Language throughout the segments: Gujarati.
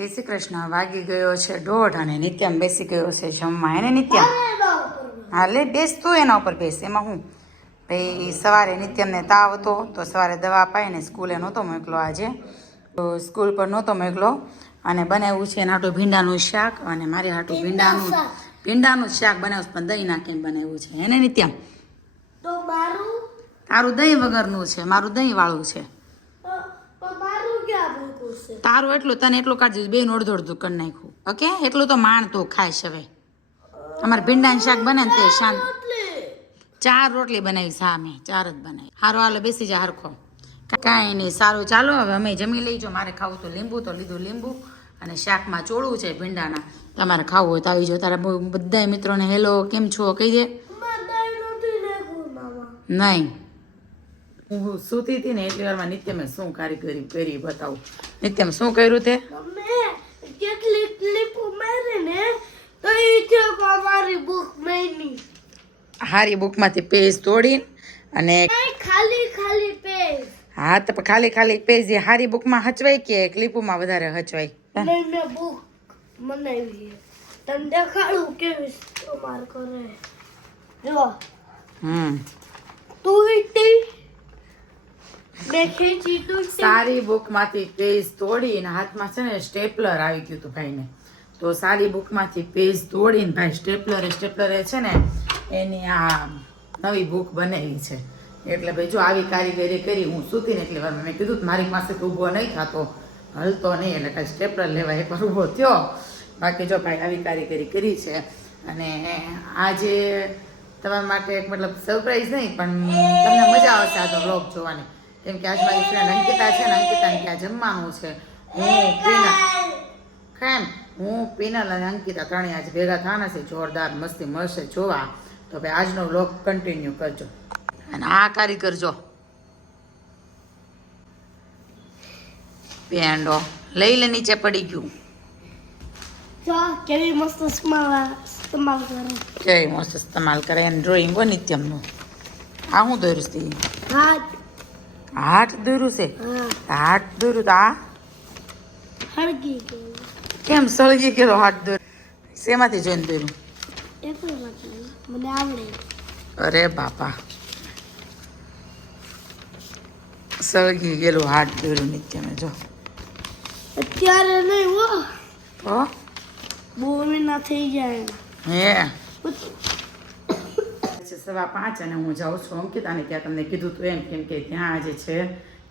જય શ્રી કૃષ્ણ વાગી ગયો છે દોઢ અને નિત્યમ બેસી ગયો છે જમવા. એને નિત્યમ? હા લે બેસ તું એના ઉપર બેસ. એમાં હું? ભાઈ સવારે નિત્યમને તાવ હતો તો સવારે દવા અપાઈને સ્કૂલે નહોતો મોકલો આજે. તો સ્કૂલ પર નહોતો મોકલો. અને બનાવ્યું છે એના હાટું ભીંડાનું શાક અને મારી હાટું ભીંડાનું ભીંડાનું શાક બનાવ્યું પણ દહીં નાખીને બનાવ્યું છે? એને નિત્યમ? તારું દહીં વગરનું છે મારું દહીં વાળું છે તો તો મારું ક્યાં ભૂખું છે તારું એટલું તને એટલું કાઢી બે અડધું અડધું કરી નાખ્યું ઓકે? એટલું તો માણ તું ખાઈશ હવે. અમારે ભીંડાનું શાક બને ને તે શાંત. ચાર રોટલી બનાવી સામે ચાર જ બનાવી. હારો હાલો બેસી જા હરખો. કાંઈ નહીં સારું ચાલો હવે અમે જમી લઈજો. મારે ખાવું તો લીંબુ તો લીધું લીંબુ. અને શાકમાં ચોળવું છે ભીંડાના. તમારે ખાવું હોય તો આવી જાઓ. તારા બધા મિત્રોને હેલો કેમ છો? કહી દે. મેં નહીં. હું સૂતી હતી ને એટલી વારમાં નિત્યમે શું કારીગરી કરી બતાવું. નિત્યમ શું કર્યું તે? જેટલી ક્લિપ મારી ને તો અમારી બુક મેની હારી બુકમાંથી પેજ તોડીને અને ખાલી ખાલી પેજ હા તો ખાલી ખાલી પેજ એ હારી બુકમાં હચવાય કે ક્લિપોમાં વધારે હચવાય? મેં બુક બનાવી તને દેખાડું કેવી અમાર કરે. જો. હમ. તું ઈટી સારી બુકમાંથી પેજ તોડીને હાથમાં છે ને સ્ટેપલર આવી ગયું હતું ભાઈને. તો સારી બુકમાંથી પેજ તોડીને ભાઈ સ્ટેપલર સ્ટેપલર છે ને એની આ નવી બુક બનાવી છે. એટલે ભાઈ જો આવી કારીગરી કરી, હું સૂતી ને એટલે વારમાં મેં કીધું મારી પાસે ઊભો નહીં થતો, હલતો નહીં, એટલે કાંઈ સ્ટેપલર લેવા એક વાર ઊભો થયો. બાકી જો ભાઈ આવી કારીગરી કરી છે અને આજે તમારા માટે એક મતલબ સરપ્રાઈઝ નહીં, પણ તમને મજા આવશે આ તો બ્લોગ જોવાની. કેમ કે આજ મારી ફ્રેન્ડ અંકિતા છે ને અંકિતાને ત્યાં જમવાનું છે. હું પીનલ કેમ? હું પીનલ અને અંકિતા ત્રણેય આજે ભેગા થવાના છે જોરદાર મસ્તી મળશે જોવા. તો ભાઈ આજનો વ્લોગ કન્ટિન્યુ કરજો. અને આ કારીગર જો. પેન્ડો લઈ લે નીચે પડી ગયું. કેવી મસ્ત સ્માલ કરે. કેવી મસ્ત ઇસ્તેમાલ કરે. એને ડ્રોઈંગ બની નિત્યમનું આ હું દોરું છું હાથ દૂરું છે. આઠ દોરું તો આ સળગી ગયું. કેમ સળગી ગયેલો હાથ દૂર? શેમાંથી જોઈને દોર્યું? મને આવડે. અરે બાપા. સળગી ગયેલું હાથ દોર્યું મેં જો. અત્યારે નહીં હો. તો બહુ ના થઈ જાય હે? સવા પાંચ અને હું જાઉં છું. અંકિતાને ત્યાં તમને કીધું હતું એમ કેમ કે ત્યાં આજે છે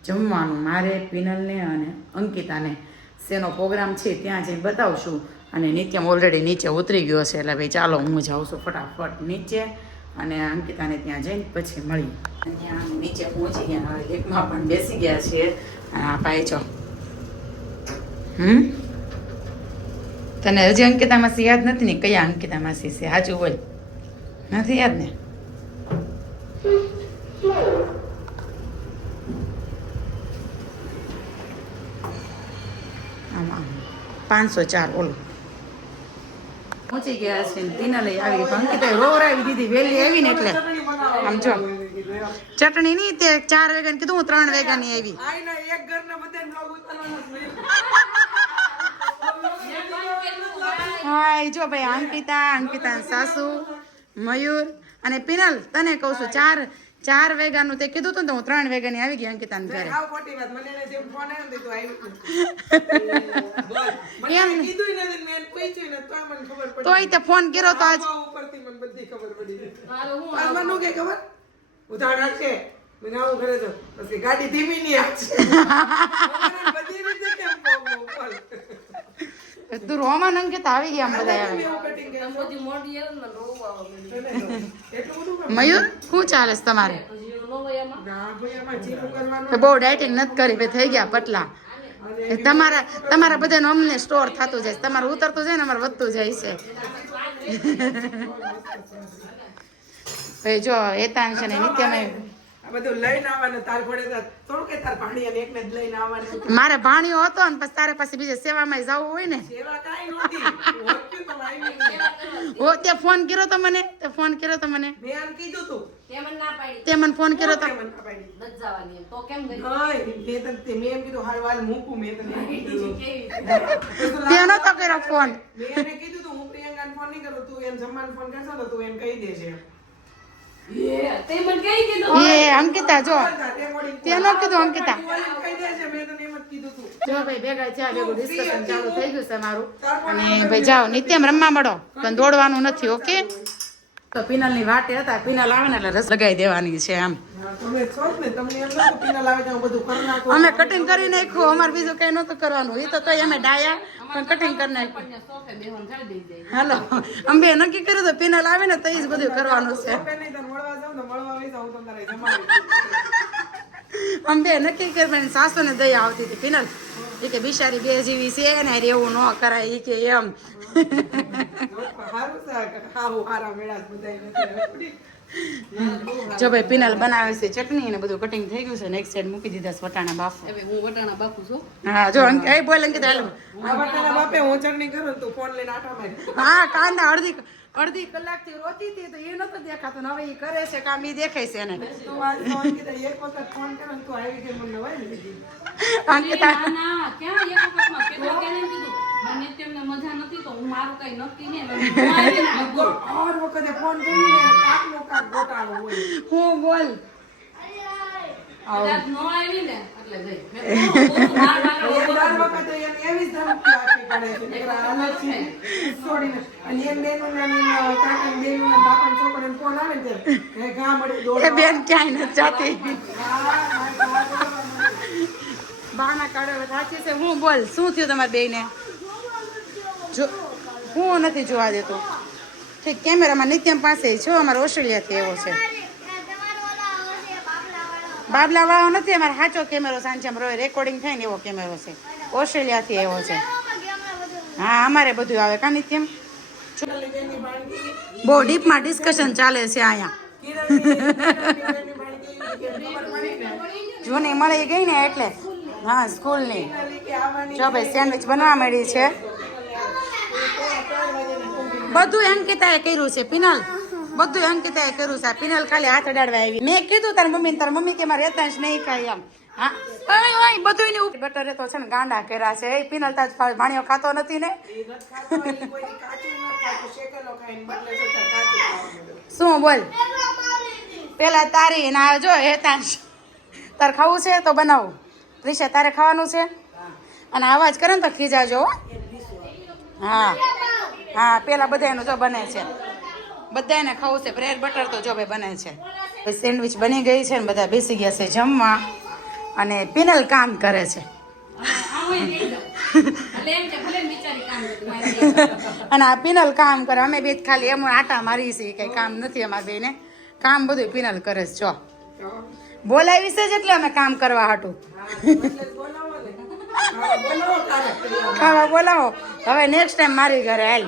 જમવાનું. મારે પિનલને અને અંકિતાને શેનો પ્રોગ્રામ છે ત્યાં જઈને બતાવશું. અને નિત્યમ ઓલરેડી નીચે ઉતરી ગયો છે એટલે ભાઈ ચાલો હું જાઉં છું ફટાફટ નીચે. અને અંકિતાને ત્યાં જઈને પછી મળી ત્યાં નીચે પહોંચી ગયા. હવે એકમાં પણ બેસી ગયા છીએ. આ ભાઈ છો હમ? તને હજી અંકિતા માસી યાદ નથી ને? કયા અંકિતા માસી છે? સાચું બોલ. નથી યાદ ને આમાં પાંચસો ચાર ઓલું. પહોંચી ગયા છે. ને તીના લઈ આવી. અંકિતા રોવરાવી દીધી. વહેલી આવી ને એટલે. આમ જો. ચટણી નહીં તે ચાર વેગન કીધું હું ત્રણ વાગ્યાની આવી. હાય જો ભાઈ અંકિતા અંકિતા સાસુ મયુર અને પિનલ. તને કહું છું ચાર ચાર વાગ્યાનું તે કીધું હતું ને તો હું ત્રણ વાગ્યાની આવી ગઈ ઘરે. આવ્યો ને તો ખબર પડી તોય તે ફોન કર્યો તો આજ ઉપરથી મને બધી ખબર પડી ગઈ. મને કે ખબર? ઉધાર રાખશે મને આવું કરે છે પછી ગાડી ધીમી નહીં આપશે બધી રીતે કેમ કહું હું? બોલ. તું રોમાન અંકિતા આવી ગયા બધા છે. કેમ? મયુર શું ચાલે છે તમારે? બહુ ડાયટિંગ નથી કરી ભાઈ થઈ ગયા પતલા. એ તમારા તમારા બધાનો અમને સ્ટોર થતું જાય છે. તમારું ઉતરતું જાય ને અમારે વધતું જાય છે. ભાઈ જો એતાન છે ને નિત્યમે આ બધું લઈને આવવાનું તાર ઘોડે થોડું કે તાર પાણી અને એકને જ લઈને આવવાનું મારે ભાણિયો હતો ને પછી તારે પછી બીજે સેવામાં જવું હોય ને. સેવા કાંઈ નહોતી. હોતું તો. ઓ ફોન કર્યો તો મને તે ફોન કર્યો તો મને. મેં આમ કીધું તું. કેમ ના પાડી. તે મને ફોન કર્યો તો. તે મને ના પાડી. નથી જવાની એમ. તો કેમ ગઈ? મેં તને- મેં એમ કીધું હાલ વાલ મૂકું મેં તને. કીધું તું તે નતો કર્યો ફોન. મેં એને કીધું તું હું પ્રિયંકાને ફોન નહીં કરું તું એમ જમવાનો ફોન કરશો તો તું એમ કહી દેજે. એ, તે મને કઈ કીધું એ અંકિતા જો તે ન કીધું અંકિતા તને જ કીધું તું. જો ભાઈ ભેગા થયા ભેગું ડિસ્કશન ચાલુ થઈ ગયું છે મારું. અને ભાઈ જાઓ નિત્યમ રમવા મળો. પણ દોડવાનું નથી ઓકે? તો પિનલની વાટે હતા પિનલ આવે ને એટલે રસ લગાવી દેવાની છે આમ ને અમે કટિંગ કરી નાખ્યું અમારે બીજું કઈ નતું કરવાનું. એ તો કઈ અમે ડાયા પણ કટિંગ કરી નાખ્યું. હાલો અંબે નક્કી કર્યું તો પિનલ આવે ને તો એ જ બધું કરવાનું છે. ને અંબે નક્કી કરી સાસુ ને દયા આવતી હતી પિનલ. એ કે બિચારી બે જેવી છે ને એવું ન કરાય એ કે એમ. જો ભાઈ પિનલ બનાવે છે ચટણી ને બધું કટિંગ થઈ ગયું છે ને એક સાઈડ મૂકી દીધા છે વટાણા બાફ હું વટાણા બાપુ છું. હા જો અંક- એ બોલ અંકિત હાલો. હું ચટણી કરું તું ફોન લઈને આટા મારી. હા કાંદા અડધી અડધી કલાકથી રોતી હતી તો એ નતો દેખાતો. હવે એ કરે છે કામ એ દેખાય છે એને. એક વખત ફોન તું આવી ગઈ મને મને તેમને મજા નથી તો હું મારું કઈ નક્કી નહીં ફોન કરીને હું બોલ. કદાચ ન આવી ને એ બેનું ક્યાંય નથી જાતી. બાના કાઢો સાચી છે. હું બોલ શું થયું તમારે બેને જો હું નથી જોવા દેતો. ઠીક કેમેરામાં નિત્યમ પાસે છો અમારો ઓસ્ટ્રેલિયાથી એવો છે. બાબલા વાળો નથી, અમારે સાચો કેમેરો સાંજે રેકોર્ડિંગ થાય ને એવો કેમેરો છે. ઓસ્ટ્રેલિયાથી એવો છે. હા, અમારે બધું આવે. કાની કેમ બહુ ડીપમાં ડિસ્કશન ચાલે છે અહીંયા. જૂની મળી ગઈ ને એટલે. હા, સ્કૂલની. જો ભાઈ સેન્ડવિચ બનવા મળી છે. બધું એમ કેતા કર્યું છે. પિનલ બધું અંકિતાએ કર્યું છે. પિનલ ખાલી હાથ અડાડવા આવી. મેં કીધું તાર મમ્મી તાર મમ્મી કે મારે રહેતા જ નહીં ખાય એમ. હા. ઓય, બધું એની બટર તો છે ને ગાંડા કર્યા છે. એ પિનલ તાજ ભાણીઓ ખાતો નથી ને. તો. શું બોલ? પેલા તારી ના જો હેતાંશ તાર ખાવું છે તો બનાવું. ત્રિષા તારે ખાવાનું છે? અને અવાજ કરે ને તો ખીજાજો. હા. હા. પેલા બધા એનું જો બને છે. બધાને ખાવું છે. બ્રેડ બટર તો જો ભાઈ બને છે. સેન્ડવિચ બની ગઈ છે ને બધા બેસી ગયા છે જમવા. અને પિનલ કામ કરે છે. અને આ પિનલ કામ કરે. અમે બે ખાલી એમ આટા મારી છે. કઈ કામ નથી અમારે બેને. કામ બધું પિનલ કરે છે. જો. બોલાવી છે જ એટલે અમે કામ કરવા હાટું. ખાવા બોલાવો. હવે નેક્સ્ટ ટાઈમ મારી ઘરે હાલ.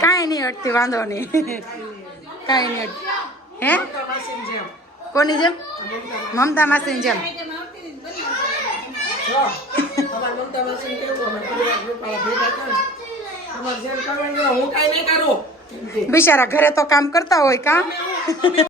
કાંઈ નહીં. અટતી વાંધો નહીં કાંઈ નહીં અટતી. હે. કોની જેમ મમતા માસીની જેમ. બિચારા ઘરે તો કામ કરતા હોય કા